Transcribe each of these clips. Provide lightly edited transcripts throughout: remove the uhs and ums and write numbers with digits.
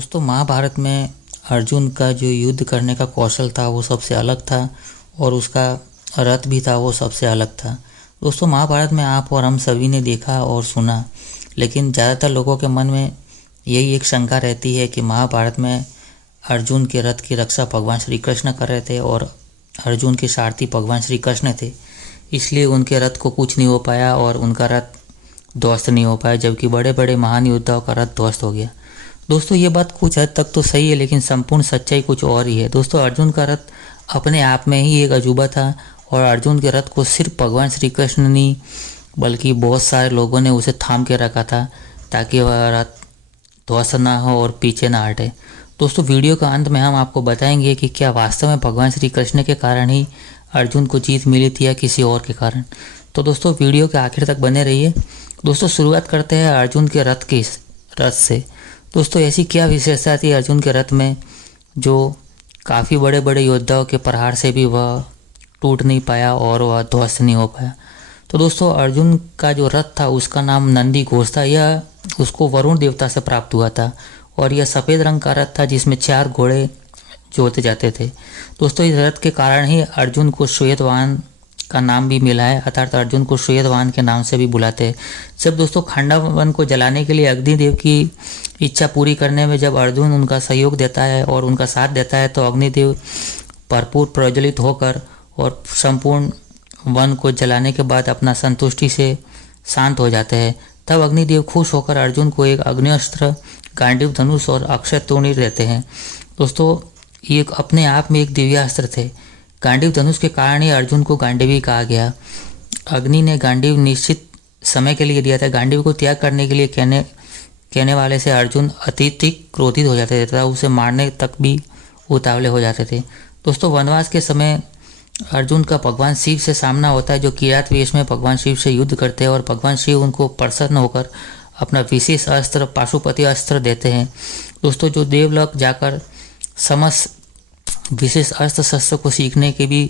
दोस्तों महाभारत में अर्जुन का जो युद्ध करने का कौशल था वो सबसे अलग था और उसका रथ भी था वो सबसे अलग था। दोस्तों महाभारत में आप और हम सभी ने देखा और सुना, लेकिन ज़्यादातर लोगों के मन में यही एक शंका रहती है कि महाभारत में अर्जुन के रथ की रक्षा भगवान श्री कृष्ण कर रहे थे और अर्जुन के सारथी भगवान श्री कृष्ण थे, इसलिए उनके रथ को कुछ नहीं हो पाया और उनका रथ ध्वस्त नहीं हो पाया, जबकि बड़े बड़े महान योद्धाओं का रथ ध्वस्त हो गया। दोस्तों ये बात कुछ हद तक तो सही है, लेकिन संपूर्ण सच्चाई कुछ और ही है। दोस्तों अर्जुन का रथ अपने आप में ही एक अजूबा था और अर्जुन के रथ को सिर्फ भगवान श्री कृष्ण नहीं बल्कि बहुत सारे लोगों ने उसे थाम के रखा था ताकि वह रथ ध्वस्त ना हो और पीछे ना हटे। दोस्तों वीडियो का अंत में हम आपको बताएंगे कि क्या वास्तव में भगवान श्री कृष्ण के कारण ही अर्जुन को जीत मिली थी या किसी और के कारण। तो दोस्तों वीडियो के आखिर तक बने रहिए। दोस्तों शुरुआत करते हैं अर्जुन के रथ से। दोस्तों ऐसी क्या विशेषता थी अर्जुन के रथ में जो काफ़ी बड़े बड़े योद्धाओं के प्रहार से भी वह टूट नहीं पाया और वह ध्वस्त नहीं हो पाया। तो दोस्तों अर्जुन का जो रथ था उसका नाम नंदी घोष था। यह उसको वरुण देवता से प्राप्त हुआ था और यह सफ़ेद रंग का रथ था जिसमें 4 घोड़े जोते जाते थे। दोस्तों इस रथ के कारण ही अर्जुन को श्वेतवाहन का नाम भी मिला है, अर्थात अर्जुन को श्वेतवाहन के नाम से भी बुलाते हैं। जब दोस्तों खांडव वन को जलाने के लिए अग्निदेव की इच्छा पूरी करने में जब अर्जुन उनका सहयोग देता है और उनका साथ देता है तो अग्निदेव भरपूर प्रज्वलित होकर और संपूर्ण वन को जलाने के बाद अपना संतुष्टि से शांत हो जाते हैं। तब अग्निदेव खुश होकर अर्जुन को एक अग्निअस्त्र, गांडीव धनुष और अक्षय तूणीर देते हैं। दोस्तों ये अपने आप में एक दिव्यास्त्र थे। गांडीव धनुष के कारण ही अर्जुन को गांडीवी कहा गया। अग्नि ने गांडीव निश्चित समय के लिए दिया था। गांडीव को त्याग करने के लिए कहने वाले से अर्जुन अत्यधिक क्रोधित हो जाते थे तथा उसे मारने तक भी उतावले हो जाते थे। दोस्तों वनवास के समय अर्जुन का भगवान शिव से सामना होता है, जो किरात वेश में भगवान शिव से युद्ध करते हैं और भगवान शिव उनको प्रसन्न होकर अपना विशेष अस्त्र पाशुपति अस्त्र देते हैं। दोस्तों जो देवलोक जाकर समस्त विशेष अस्त्र शस्त्र को सीखने के भी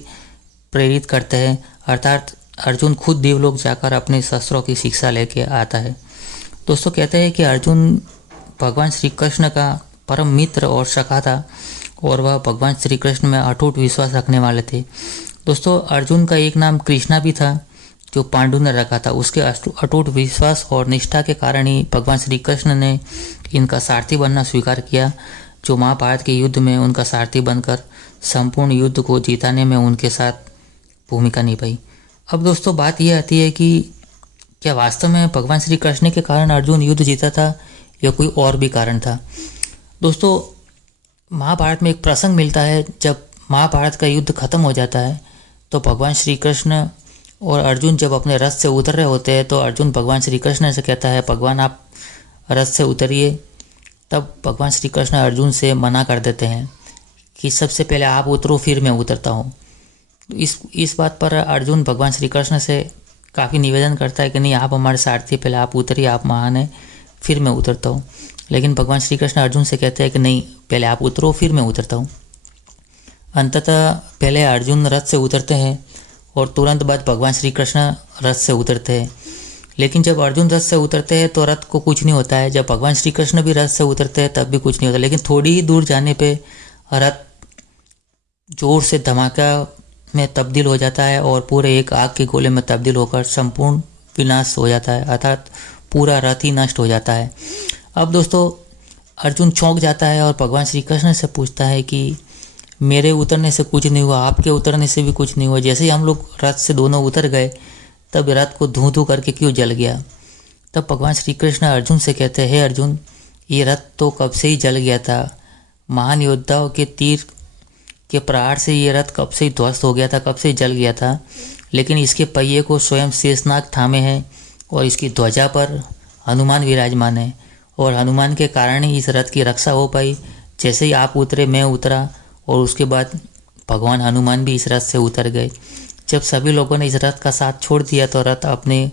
प्रेरित करते हैं, अर्थात अर्जुन खुद देवलोक जाकर अपने शस्त्रों की शिक्षा लेके आता है। दोस्तों कहते हैं कि अर्जुन भगवान श्री कृष्ण का परम मित्र और सखा था और वह भगवान श्री कृष्ण में अटूट विश्वास रखने वाले थे। दोस्तों अर्जुन का एक नाम कृष्णा भी था जो पांडु ने रखा था। उसके अटूट विश्वास और निष्ठा के कारण ही भगवान श्री कृष्ण ने इनका सारथी बनना स्वीकार किया, जो महाभारत के युद्ध में उनका सारथी बनकर संपूर्ण युद्ध को जीताने में उनके साथ भूमिका निभाई। अब दोस्तों बात यह आती है कि क्या वास्तव में भगवान श्री कृष्ण के कारण अर्जुन युद्ध जीता था या कोई और भी कारण था। दोस्तों महाभारत में एक प्रसंग मिलता है, जब महाभारत का युद्ध खत्म हो जाता है तो भगवान श्री कृष्ण और अर्जुन जब अपने रथ से उतर रहे होते हैं तो अर्जुन भगवान श्री कृष्ण से कहता है भगवान आप रथ से उतरिए। तब भगवान श्री कृष्ण अर्जुन से मना कर देते हैं कि सबसे पहले आप उतरो फिर मैं उतरता हूँ। इस बात पर अर्जुन भगवान श्री कृष्ण से काफ़ी निवेदन करता है कि नहीं आप हमारे सारथी, पहले आप उतरिए, आप महान हैं, फिर मैं उतरता हूँ। लेकिन भगवान श्री कृष्ण अर्जुन से कहते हैं कि नहीं पहले आप उतरो फिर मैं उतरता हूँ। अंततः पहले अर्जुन रथ से उतरते हैं और तुरंत बाद भगवान श्री कृष्ण रथ से उतरते हैं। लेकिन जब अर्जुन रथ से उतरते हैं तो रथ को कुछ नहीं होता है। जब भगवान श्री कृष्ण भी रथ से उतरते हैं तब भी कुछ नहीं होता। लेकिन थोड़ी ही दूर जाने पे रथ जोर से धमाका में तब्दील हो जाता है और पूरे एक आग के गोले में तब्दील होकर संपूर्ण विनाश हो जाता है, अर्थात पूरा रथ ही नष्ट हो जाता है। अब दोस्तों अर्जुन चौंक जाता है और भगवान श्री कृष्ण से पूछता है कि मेरे उतरने से कुछ नहीं हुआ, आपके उतरने से भी कुछ नहीं हुआ। जैसे ही हम लोग रथ से दोनों उतर गए तब रथ को धूं धूं करके क्यों जल गया। तब भगवान श्री कृष्ण अर्जुन से कहते हैं, हे अर्जुन ये रथ तो कब से ही जल गया था, महान योद्धाओं के तीर के प्रहार से ये रथ कब से ही ध्वस्त हो गया था, कब से ही जल गया था। लेकिन इसके पहिए को स्वयं शेषनाग थामे हैं और इसकी ध्वजा पर हनुमान विराजमान है और हनुमान के कारण ही इस रथ की रक्षा हो पाई। जैसे ही आप उतरे मैं उतरा और उसके बाद भगवान हनुमान भी इस रथ से उतर गए। जब सभी लोगों ने इस रथ का साथ छोड़ दिया तो रथ अपने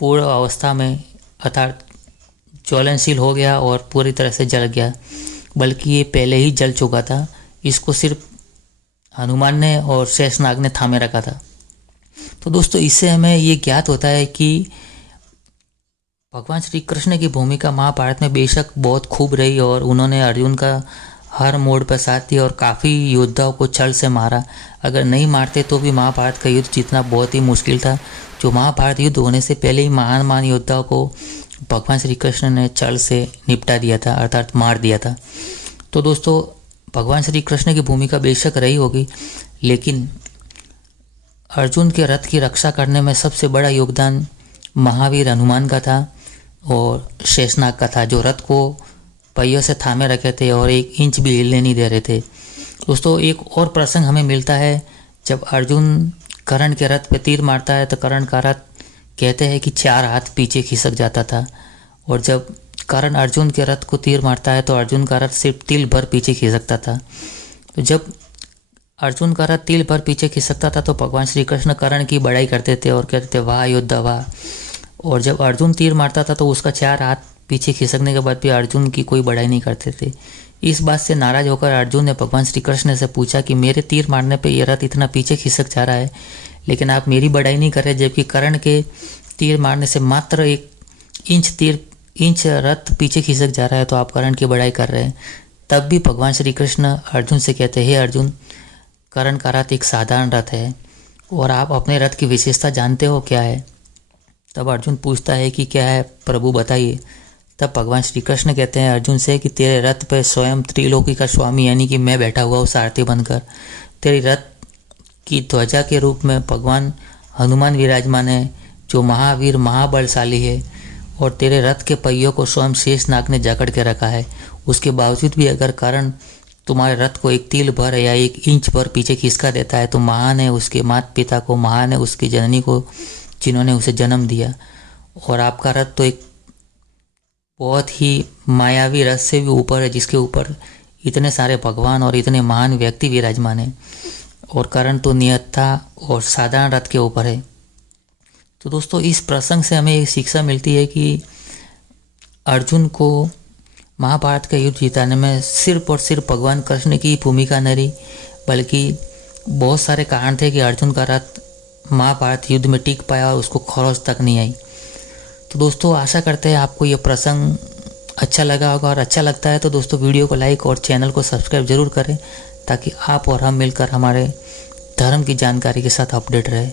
पूर्ण अवस्था में अर्थात ज्वलनशील हो गया और पूरी तरह से जल गया, बल्कि ये पहले ही जल चुका था। इसको सिर्फ हनुमान ने और शेषनाग ने थामे रखा था। तो दोस्तों इससे हमें ये ज्ञात होता है कि भगवान श्री कृष्ण की भूमिका महाभारत में बेशक बहुत खूब रही और उन्होंने अर्जुन का हर मोड़ पर साथ दिया और काफ़ी योद्धाओं को छल से मारा। अगर नहीं मारते तो भी महाभारत का युद्ध जीतना बहुत ही मुश्किल था। जो महाभारत युद्ध होने से पहले ही महान महान योद्धाओं को भगवान श्री कृष्ण ने छल से निपटा दिया था, अर्थात मार दिया था। तो दोस्तों, भगवान श्री कृष्ण की भूमिका बेशक रही होगी, लेकिन अर्जुन के रथ की रक्षा करने में सबसे बड़ा योगदान महावीर हनुमान का था और शेषनाग का था, जो रथ को पहियों से थामे रखे थे और 1 इंच भी हिलने नहीं दे रहे थे। दोस्तों, एक और प्रसंग हमें मिलता है जब अर्जुन कर्ण के रथ पे तीर मारता है तो कर्ण का रथ कहते हैं कि 4 हाथ पीछे खिसक जाता था, और जब कर्ण अर्जुन के रथ को तीर मारता है तो अर्जुन का रथ सिर्फ तिल भर पीछे खिसकता था। तो जब अर्जुन का रथ तिल भर पीछे खिसकता था तो भगवान श्री कृष्ण कर्ण की बड़ाई करते थे और कहते थे, वाह योद्धा वाह। और जब अर्जुन तीर मारता था तो उसका 4 हाथ पीछे खिसकने के बाद भी अर्जुन की कोई बड़ाई नहीं करते थे। इस बात से नाराज होकर अर्जुन ने भगवान श्री कृष्ण से पूछा कि मेरे तीर मारने पे ये रथ इतना पीछे खिसक जा रहा है, लेकिन आप मेरी बड़ाई नहीं कर रहे, जबकि कर्ण के तीर मारने से मात्र 1 इंच रथ पीछे खिसक जा रहा है, तो आप कर्ण की बड़ाई कर रहे हैं। तब भी भगवान श्री कृष्ण अर्जुन से कहते, हे अर्जुन, कर्ण का रथ एक साधारण रथ है और आप अपने रथ की विशेषता जानते हो क्या है? तब अर्जुन पूछता है कि क्या है प्रभु, बताइए। तब भगवान श्री कृष्ण कहते हैं अर्जुन से कि तेरे रथ पर स्वयं त्रिलोकी का स्वामी यानी कि मैं बैठा हुआ हूँ सारथी बनकर। तेरी रथ की ध्वजा के रूप में भगवान हनुमान विराजमान है, जो महावीर महाबलशाली है, और तेरे रथ के पहियों को स्वयं शेषनाग ने जकड़ के रखा है। उसके बावजूद भी अगर कर्ण तुम्हारे रथ को 1 तिल भर या 1 इंच भर पीछे खिसका देता है तो महान है उसके माता पिता को, महान है उसकी जननी को जिन्होंने उसे जन्म दिया। और आपका रथ तो एक बहुत ही मायावी रथ से भी ऊपर है, जिसके ऊपर इतने सारे भगवान और इतने महान व्यक्ति विराजमान हैं, और कर्ण तो निहत्था और साधारण रथ के ऊपर है। तो दोस्तों, इस प्रसंग से हमें एक शिक्षा मिलती है कि अर्जुन को महाभारत का युद्ध जिताने में सिर्फ और सिर्फ भगवान कृष्ण की भूमिका न रही, बल्कि बहुत सारे कारण थे कि अर्जुन का रथ महाभारत युद्ध में टिक पाया और उसको खरोच तक नहीं आई। तो दोस्तों, आशा करते हैं आपको ये प्रसंग अच्छा लगा होगा, और अच्छा लगता है तो दोस्तों वीडियो को लाइक और चैनल को सब्सक्राइब जरूर करें, ताकि आप और हम मिलकर हमारे धर्म की जानकारी के साथ अपडेट रहे।